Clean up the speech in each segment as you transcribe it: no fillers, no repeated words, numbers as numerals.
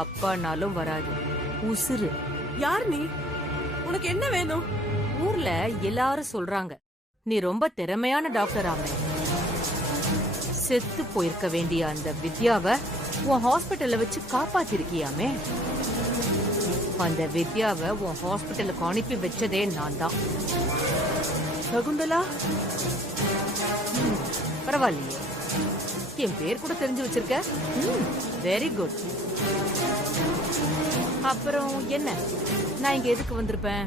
அப்பானாலும் வராது. உசுரு. யார் நீ? உனக்கு என்ன வேணும்? ஊர்ல எல்லாரும் சொல்றாங்க நீ ரொம்ப திறமையான டாக்டர் ஆமே. செத்து போயிருக்க வேண்டிய அந்த வித்யாவை உன் ஹாஸ்பிட்டல்ல வச்சு காப்பாத்திருக்கியாமே. அந்த வித்யாவை உன் ஹாஸ்பிட்டலுக்கு அனுப்பி வச்சதே நான் தான். சகுந்தலா? பரவாயில்லையே, என் பேர் கூட தெரிஞ்சு வச்சிருக்க. Very good. அப்புறம் என்ன, நான் இங்க எதுக்கு வந்திருப்பேன்?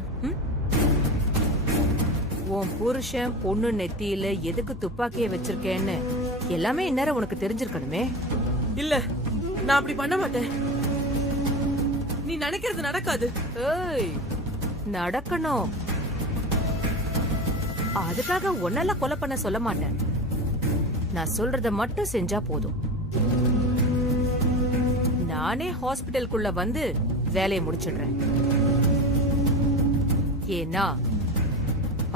உன் புருஷன் பொண்ணு நெத்தியில எதுக்கு துப்பாக்கிய வச்சிருக்கேன்னு எல்லாமே இந்நேரம் உனக்கு தெரிஞ்சிருக்கணுமே. இல்ல, நான் அப்படி பண்ண மாட்டேன். நீ நினைக்கிறது நடக்காது. ஏய், நடக்கணும். அதுக்காக ஒன்னெல்லாம் கொலை பண்ண சொல்ல மாட்டேன். நான் சொல்றத மட்டும் செஞ்சா போதும். நானே ஹாஸ்பிட்டலுக்குள்ள வந்து வேலையை முடிச்சிடுறேன். ஏன்னா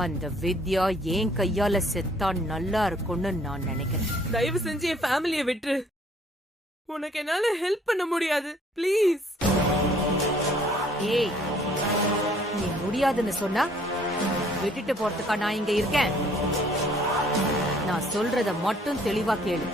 அந்த வித்யா ஏன் கையால செத்தா நல்லா இருக்கும்னு நான் நினைக்கிறேன். தயவு செஞ்சு என் ஃபேமிலியை விட்டுரு. உனக்கு என்னால ஹெல்ப் பண்ண முடியாது. ப்ளீஸ். ஏய், நீ முடியாதுன்னு சொன்னா விட்டுட்டு போறதுக்கா நான் இங்க இருக்கேன்? நான் சொல்றத மட்டும் தெளிவா கேளு.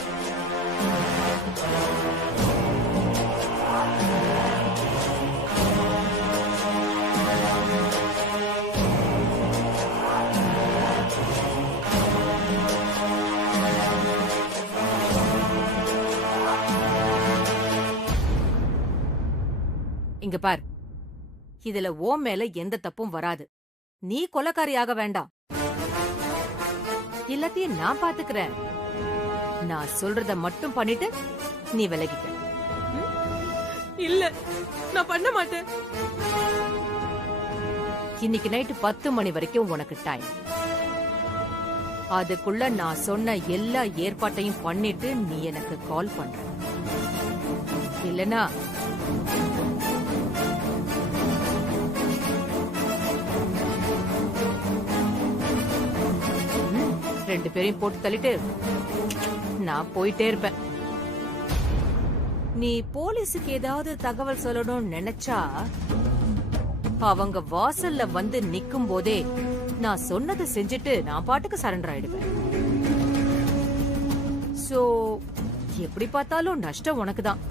இங்க பார், இதுல ஓ மேல எந்த தப்பும் வராது. நீ கொலைக்காரியாக வேண்டாம். எல்லாத்தையும் நான் பாத்துக்கிறேன். நான் சொல்றத மட்டும் பண்ணிட்டு நீ விலகிக்க. இல்ல, நான் பண்ண மாட்டேன். இன்னைக்கு நைட்டு 10 மணி வரைக்கும் உனக்கு டைம். அதுக்குள்ள நான் சொன்ன எல்லா ஏற்பாட்டையும் பண்ணிட்டு நீ எனக்கு கால் பண்ற. இல்லனா ரெண்டு பேரையும் போட்டு தள்ளிட்டு நான் போயிட்டே இருப்பேன். நீ போலீஸுக்கு ஏதாவது தகவல் சொல்லணும்னு நினைச்சா அவங்க வாசல்ல வந்து நிக்கும் போதே நான் சொன்னதை செஞ்சுட்டு நான் பாட்டுக்கு சரண்டர் ஆயிடுவேன். சோ எப்படி பார்த்தாலும் நஷ்டம் உனக்குதான்.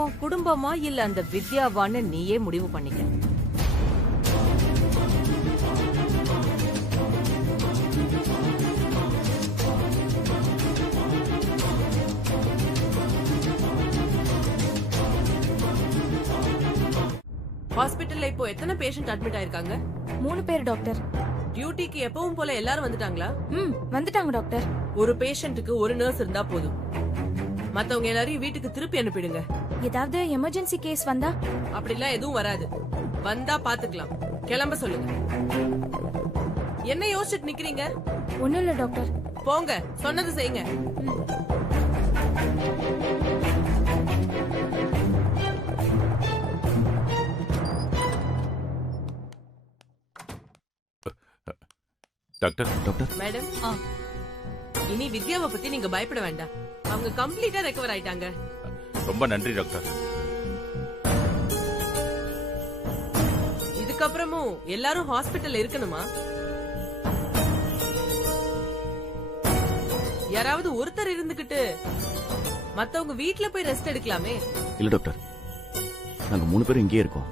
உன் குடும்பமா இல்ல அந்த வித்யாவான்னு நீயே முடிவு பண்ணிக்க. ஹாஸ்பிட்டல்ல இப்போ எத்தனை பேஷண்ட் அட்மிட் ஆயிருக்காங்க? 3 பேர் டாக்டர். டியூட்டிக்கு எப்பவும் போல எல்லாரும் வந்துட்டாங்களா? வந்துட்டாங்க டாக்டர். ஒரு பேஷண்ட்டுக்கு ஒரு நர்ஸ் இருந்தா போதும். மத்தவங்க எல்லாரையும் வீட்டுக்கு திருப்பி அனுப்பிடுங்க. ஏதாவது எமர்ஜென்சி கேஸ் வந்தா? அப்படிலாம் எதுவும் வராது. வந்தா பாத்துக்கலாம். கிளம்ப சொல்லுங்க. என்ன யோசிச்சுட்டு நிக்கிறீங்க? ஒண்ணும் இல்ல டாக்டர். போங்க, சொன்னது செய்யுங்க. டாக்டர் டாக்டர் மேடம், இனி வித்யாவை பத்தி நீங்க பயப்பட வேண்டாம். அவங்க கம்ப்ளீட்டா ரெக்கவர் ஆயிட்டாங்க. ரொம்ப நன்றி டாக்டர். இதுக்கப்புறமும் எல்லாரும் ஹாஸ்பிட்டல்ல இருக்கணுமா? யாராவது ஒருத்தர் இருந்துகிட்டு மத்தவங்க வீட்ல போய் ரெஸ்ட் எடுக்கலாமே. இல்ல டாக்டர், நாங்க 3 பேரும் இங்கே இருக்கோம்.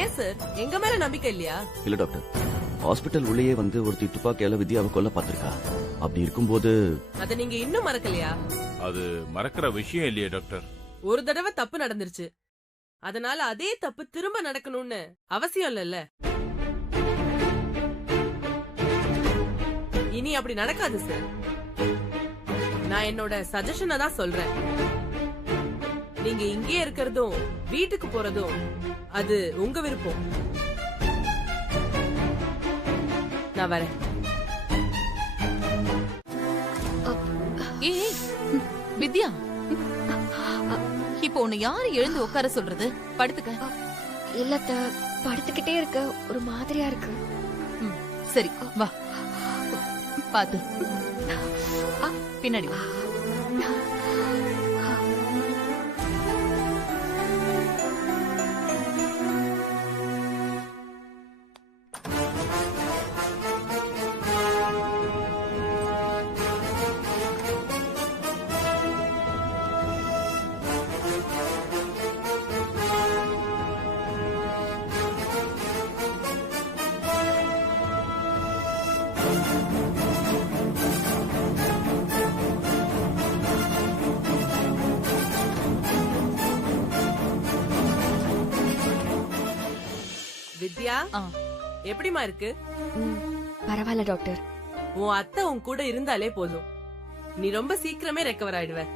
ஏன் சார், எங்க மேல நம்பிக்கை இல்லையா? இல்ல டாக்டர், ஹாஸ்பிட்டல் உள்ளேயே வந்து ஒருத்தி துப்பாக்கியால வித்யாவை கொல்ல பாத்திருக்கா. அப்படி இருக்கும்போது அத நீங்க இன்னும் மறக்கலையா? அது மறக்கிற விஷயம் இல்லையே டாக்டர். ஒரு தடவை தப்பு நடந்துருச்சு, அதனால அதே தப்பு திரும்ப நடக்கணும்னு அவசியம் இல்லல்ல. இனி அப்படி நடக்காது சார். நான் என்னோட சஜஷனை தான் சொல்றேன். நீங்க இங்கே இருக்கிறதும் வீட்டுக்கு போறதும் அது உங்க விருப்பம். நான் வரேன். ஏய் வித்யா, இப்போ உன்னை யாரு எழுந்து உட்கார சொல்றது? படுத்துக்க. இல்லத்த, படுத்துக்கிட்டே இருக்க ஒரு மாதிரியா இருக்கு. சரி வா, பாத்து பின்னாடி வா. வித்யா ஆ. எப்படிமா இருக்கு? பரவாயில்ல டாக்டர். உன் அத்தை உன் கூட இருந்தாலே போதும், நீ ரொம்ப சீக்கிரமே ரெக்கவர் ஆயிடுவ.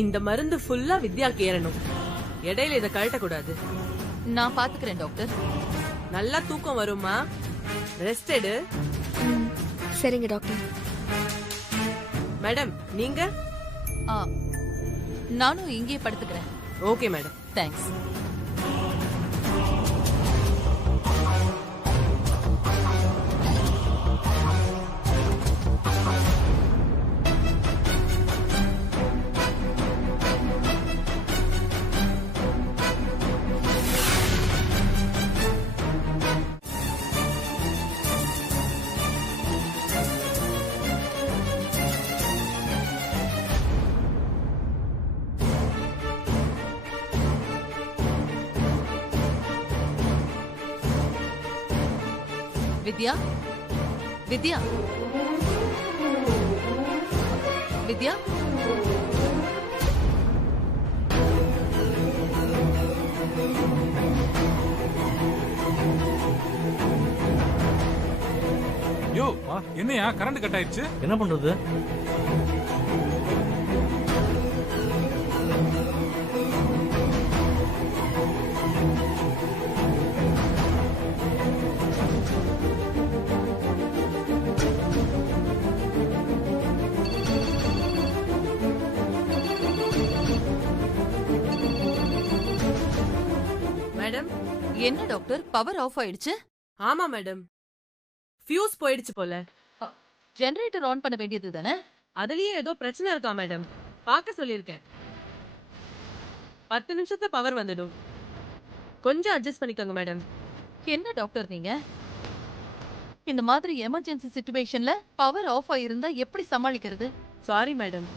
இந்த மருந்து ஃபுல்லா வித்யாக்கு ஏறணும். இடையில இத கழட்ட கூடாது. நான் பாத்துக்கிறேன் டாக்டர். நல்லா தூக்கம் வருமா? ரெஸ்ட் எடு. சரிங்க டாக்டர். மேடம் நீங்க? ஆ, நானும் இங்கே படுத்துக்கிறேன். Okay madam. Thanks. Vidya, Vidya, Vidya. யோ என்னையா கரண்ட் கட் ஆயிடுச்சு? என்ன பண்றது? மேடம். என்ன டாக்டர், பவர் ஆஃப் ஆயிடுச்சு? ஆமா மேடம், ஃபியூஸ் போயிடுச்சு போல. ஜெனரேட்டர் ஆன் பண்ண வேண்டியது தானே? அதுலயே ஏதோ பிரச்சனை இருக்கா மேடம், பார்க்க சொல்லியிருக்கேன். 10 நிமிஷத்துல பவர் வந்துடும், கொஞ்சம் அட்ஜஸ்ட் பண்ணிக்கோங்க மேடம். என்ன டாக்டர் நீங்க? இந்த மாதிரி எமர்ஜென்சி சிச்சுவேஷன்ல பவர் ஆஃப் ஆயிருந்தா எப்படி சமாளிக்கிறது? சாரி மேடம்,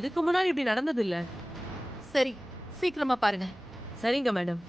இதுக்கு முன்னாடி இப்படி நடந்தது இல்ல. சரி, சீக்கிரமா பாருங்க. சரிங்க மேடம்.